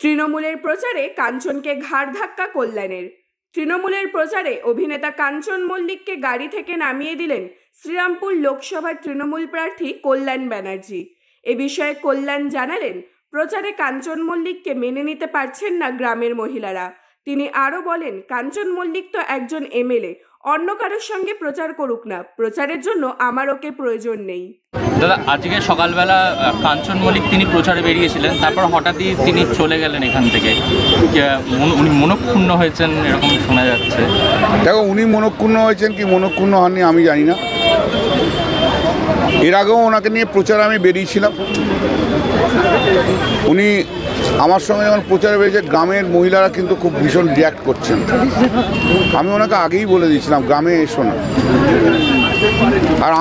তৃণমূলের প্রচারে কাঞ্চনকে ঘাড় ধাক্কা কল্যাণের। তৃণমূলের প্রচারে অভিনেতা কাঞ্চন মল্লিককে গাড়ি থেকে নামিয়ে দিলেন শ্রীরামপুর লোকসভার তৃণমূল প্রার্থী কল্যাণ ব্যানার্জি। এ বিষয়ে কল্যাণ জানালেন, প্রচারে কাঞ্চন মল্লিককে মেনে নিতে পারছেন না গ্রামের মহিলারা। তিনি আরও বলেন, কাঞ্চন মল্লিক তো একজন এমএলএ, অন্য কারোর সঙ্গে প্রচার করুক না, প্রচারের জন্য আমার ওকে প্রয়োজন নেই। দাদা, আজকে সকালবেলা কাঞ্চন মল্লিক তিনি প্রচারে বেরিয়েছিলেন, তারপর হঠাৎই তিনি চলে গেলেন এখান থেকে। উনি মনক্ষুণ্ণ হয়েছেন এরকম শোনা যাচ্ছে। দেখো, উনি মনক্ষুণ্ণ হয়েছেন কি মনক্ষুণ্ণ হননি আমি জানি না। এর আগেও ওনাকে নিয়ে প্রচার আমি বেরিয়েছিলাম। উনি আমার সঙ্গে যখন প্রচারে বেরিয়েছে, গ্রামের মহিলারা কিন্তু খুব ভীষণ রিয়াক্ট করছেন। আমি ওনাকে আগেই বলে দিয়েছিলাম গ্রামে এসো না। আর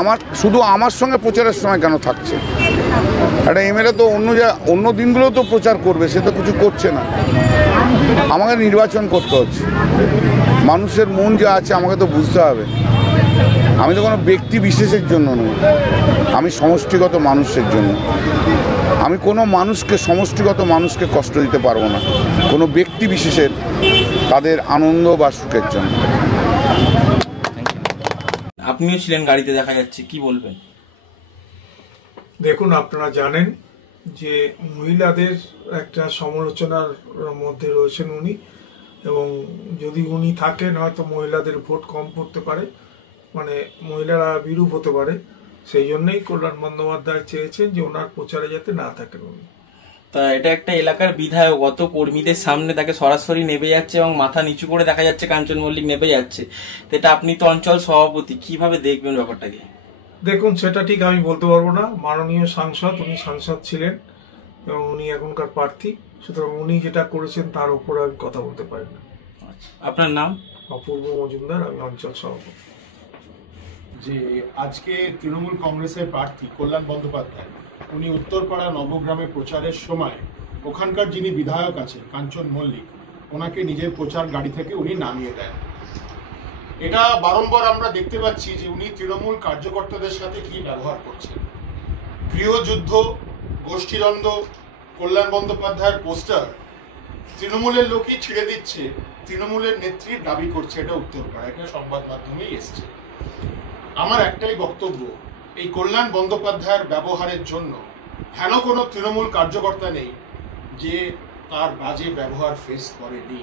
শুধু আমার সঙ্গে প্রচারের সময় কেন থাকছে? একটা এমএলএ তো অন্য দিনগুলোও তো প্রচার করবে, সে তো কিছু করছে না। আমাকে নির্বাচন করতে হচ্ছে, মানুষের মন যা আছে আমাকে তো বুঝতে হবে। আমি তো কোনো ব্যক্তি বিশেষের জন্য নই, আমি সমষ্টিগত মানুষের জন্য। আমি কোনো সমষ্টিগত মানুষকে কষ্ট দিতে পারবো না, কোনো ব্যক্তি বিশেষের তাদের আনন্দ বা সুখের জন্য। আপনিও ছিলেন গাড়িতে, দেখা যাচ্ছে, কি বলবেন? দেখুন, আপনারা জানেন যে মহিলাদের একটা সমালোচনার মধ্যে রয়েছেন উনি, এবং যদি উনি থাকেন হয়তো মহিলাদের ভোট কম পড়তে পারে, মানে মহিলারা বিরূপ হতে পারে। সেই জন্যই কল্যাণ বন্দ্যোপাধ্যায় চেয়েছেন যে ওনার প্রচারে যাতে না থাকেন উনি। তা এটা একটা এলাকার বিধায়ক, অত কর্মীদের সামনে তাকে সরাসরি নেমে যাচ্ছে এবং মাথা নিচু করে দেখা যাচ্ছে কাঞ্চন মল্লিক নেমে যাচ্ছে। তো এটা আপনি তো অঞ্চল সভাপতি, কিভাবে দেখবেন ব্যাপারটাকে? দেখুন, সেটা ঠিক আমি বলতে পারবো না। মাননীয় সাংসদ, উনি সাংসদ ছিলেন এবং উনি এখনকার প্রার্থী, সুতরাং উনি যেটা করেছেন তার উপরে আমি কথা বলতে পারি না। আপনার নাম? অপূর্ব মজুমদার, আমি অঞ্চল সভাপতি। যে আজকে তৃণমূল কংগ্রেসের প্রার্থী কল্যাণ বন্দ্যোপাধ্যায় উনি উত্তরপাড়া নবগ্রামে প্রচারের সময় ওখানকার যিনি বিধায়ক আছেন কাঞ্চন মল্লিক, ওনাকে নিজের প্রচার গাড়ি থেকে উনি নামিয়ে দেন। এটা বারংবার আমরা দেখতে পাচ্ছি যে উনি তৃণমূল কার্যকর্তাদের সাথে কি ব্যবহার করছেন। গৃহযুদ্ধ, গোষ্ঠীদ্বন্দ্ব, কল্যাণ বন্দ্যোপাধ্যায়ের পোস্টার তৃণমূলের লোকই ছিঁড়ে দিচ্ছে, তৃণমূলের নেত্রীর দাবি করছে। এটা উত্তরপাড়া, এটা সংবাদ মাধ্যমেই এসছে। আমার একটাই বক্তব্য, এই কল্যাণ বন্দ্যোপাধ্যায়ের ব্যবহারের জন্য হেন কোনো তৃণমূল কার্যকর্তা নেই যে তার বাজে ব্যবহার ফেস করেনি।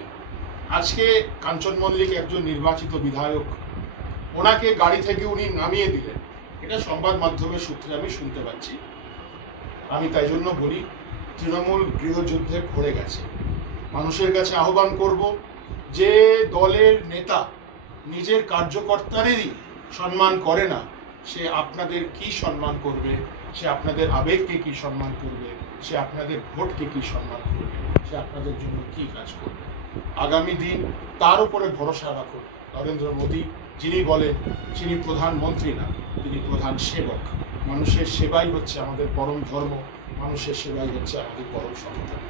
আজকে কাঞ্চন মল্লিক একজন নির্বাচিত বিধায়ক, ওনাকে গাড়ি থেকে উনি নামিয়ে দিলেন, এটা সংবাদ মাধ্যমের সূত্রে আমি শুনতে পাচ্ছি। আমি তাই জন্য বলি, তৃণমূল গৃহযুদ্ধে পড়ে গেছে। মানুষের কাছে আহ্বান করব, যে দলের নেতা নিজের কার্যকর্তাদেরই সম্মান করে না, সে আপনাদের কি সম্মান করবে? সে আপনাদের আবেগকে কি সম্মান করবে? সে আপনাদের ভোটকে কি সম্মান করবে? সে আপনাদের জন্য কি কাজ করবে? আগামী দিন তার উপরে ভরসা রাখুন। নরেন্দ্র মোদী যিনি বলেন, তিনি প্রধানমন্ত্রী না, তিনি প্রধান সেবক। মানুষের সেবাই হচ্ছে আমাদের পরম ধর্ম, মানুষের সেবাই হচ্ছে আমাদের পরম সমাধান।